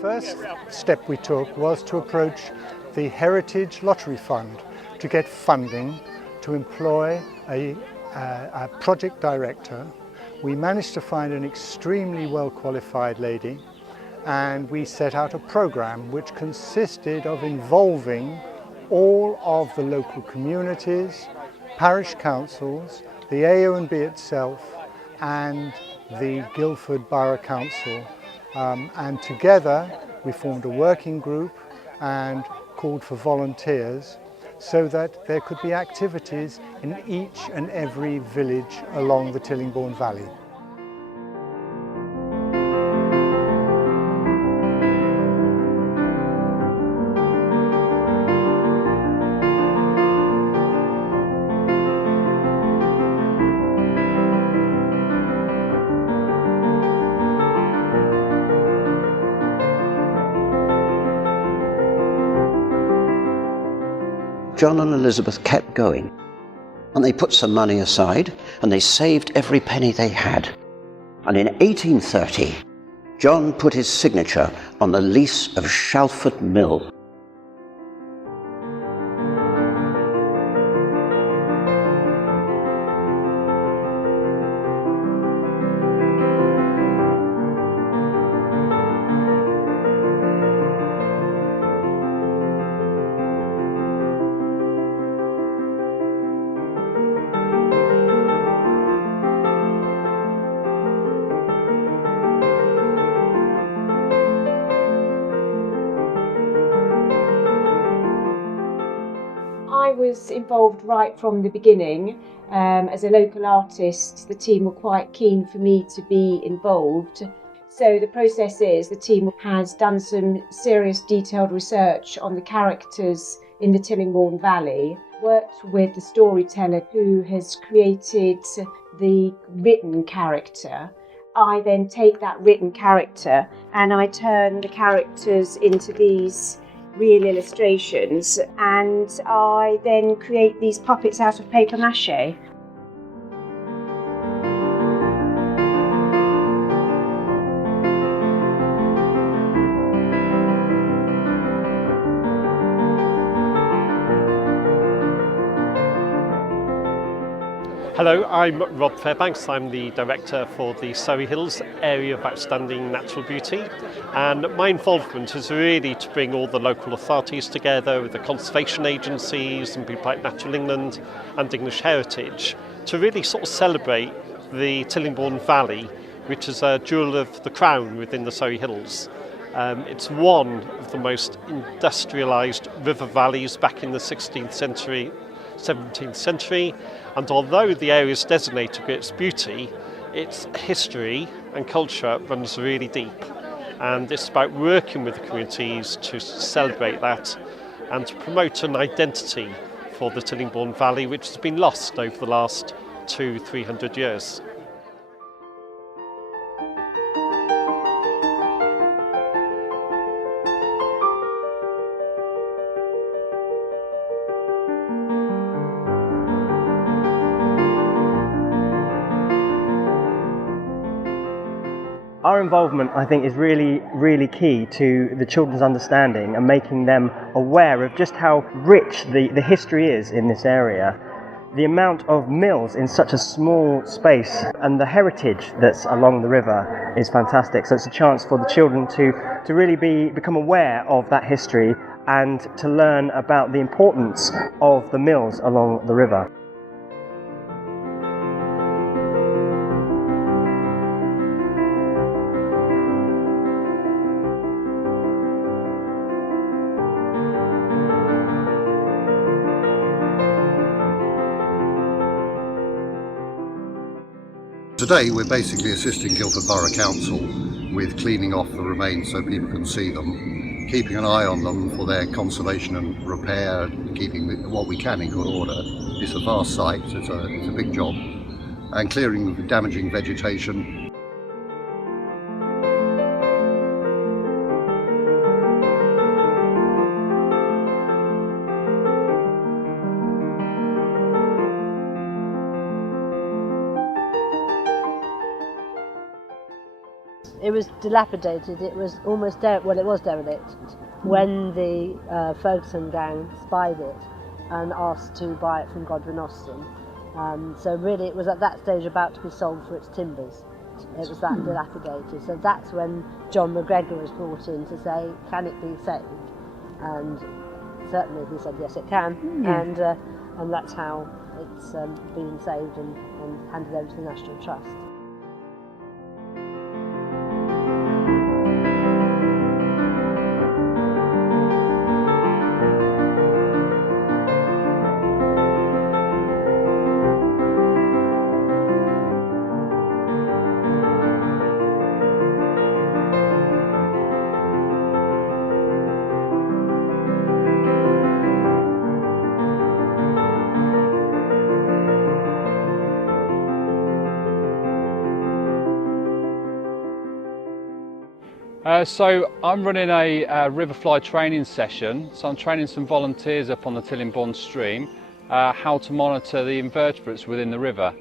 first step we took was to approach the Heritage Lottery Fund to get funding to employ a project director. We managed to find an extremely well qualified lady, and we set out a program which consisted of involving all of the local communities, parish councils, the AO&B itself, and the Guildford Borough Council. And together we formed a working group and called for volunteers so that there could be activities in each and every village along the Tillingbourne Valley. John and Elizabeth kept going, and they put some money aside and they saved every penny they had. And in 1830, John put his signature on the lease of Shalford Mill. I was involved right from the beginning. As a local artist, the team were quite keen for me to be involved. So the process is the team has done some serious detailed research on the characters in the Tillingbourne Valley, worked with the storyteller who has created the written character. I then take that written character and I turn the characters into these real illustrations, and I then create these puppets out of paper mache. Hello, I'm Rob Fairbanks. I'm the director for the Surrey Hills Area of Outstanding Natural Beauty, and my involvement is really to bring all the local authorities together with the conservation agencies and people like Natural England and English Heritage to really sort of celebrate the Tillingbourne Valley, which is a jewel of the crown within the Surrey Hills. It's one of the most industrialised river valleys back in the 16th century, 17th century, and although the area is designated for its beauty, its history and culture runs really deep, and it's about working with the communities to celebrate that and to promote an identity for the Tillingbourne Valley which has been lost over the last 200-300 years. Our involvement, I think, is really key to the children's understanding and making them aware of just how rich the history is in this area. The amount of mills in such a small space and the heritage that's along the river is fantastic. So it's a chance for the children to really become aware of that history and to learn about the importance of the mills along the river. Today we're basically assisting Guildford Borough Council with cleaning off the remains so people can see them, keeping an eye on them for their conservation and repair, keeping what we can in good order. It's a vast site, it's a big job, and clearing the damaging vegetation. It was dilapidated. It was almost it was derelict when the Ferguson gang spied it and asked to buy it from Godwin Austen. So really, it was at that stage about to be sold for its timbers. It was that dilapidated. So that's when John McGregor was brought in to say, can it be saved? And certainly he said, yes, it can. And that's how it's been saved and handed over to the National Trust. So I'm running a riverfly training session, so I'm training some volunteers up on the Tillingbourne stream how to monitor the invertebrates within the river.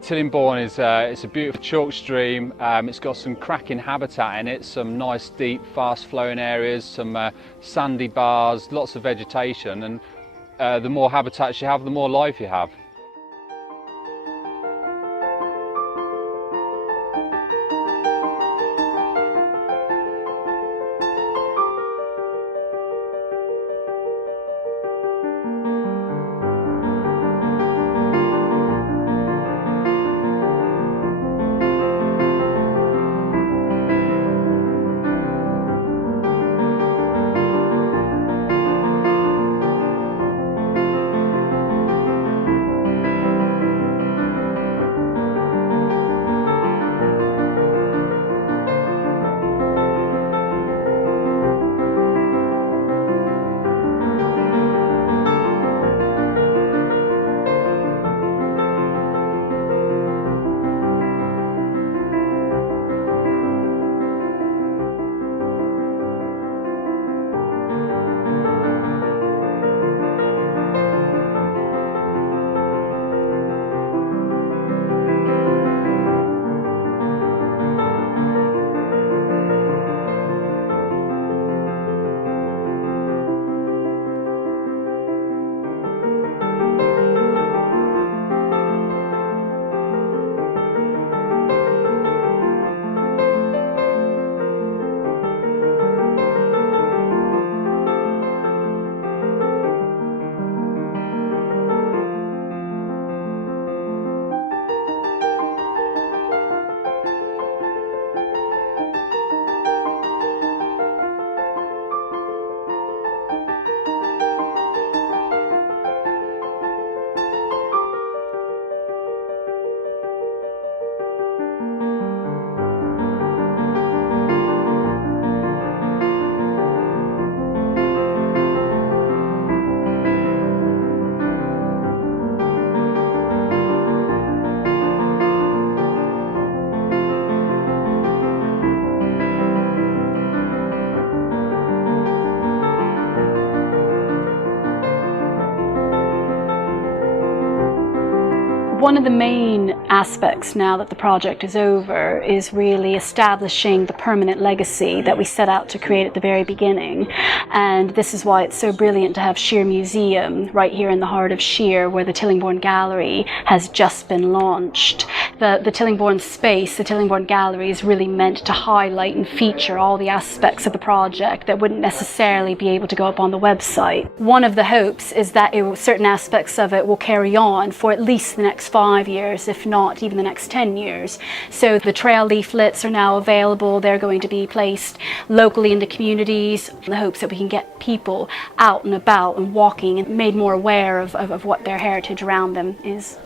Tillingbourne is it's a beautiful chalk stream. It's got some cracking habitat in it, some nice deep fast flowing areas, some sandy bars, lots of vegetation, and the more habitats you have, the more life you have. One of the main aspects now that the project is over is really establishing the permanent legacy that we set out to create at the very beginning. And this is why it's so brilliant to have Shear Museum right here in the heart of Shear, where the Tillingbourne Gallery has just been launched. The Tillingbourne space, the Tillingbourne Gallery, is really meant to highlight and feature all the aspects of the project that wouldn't necessarily be able to go up on the website. One of the hopes is that certain aspects of it will carry on for at least the next 5 years, if not even the next 10 years. So the trail leaflets are now available. They're going to be placed locally in the communities in the hopes that we can get people out and about and walking and made more aware of what their heritage around them is.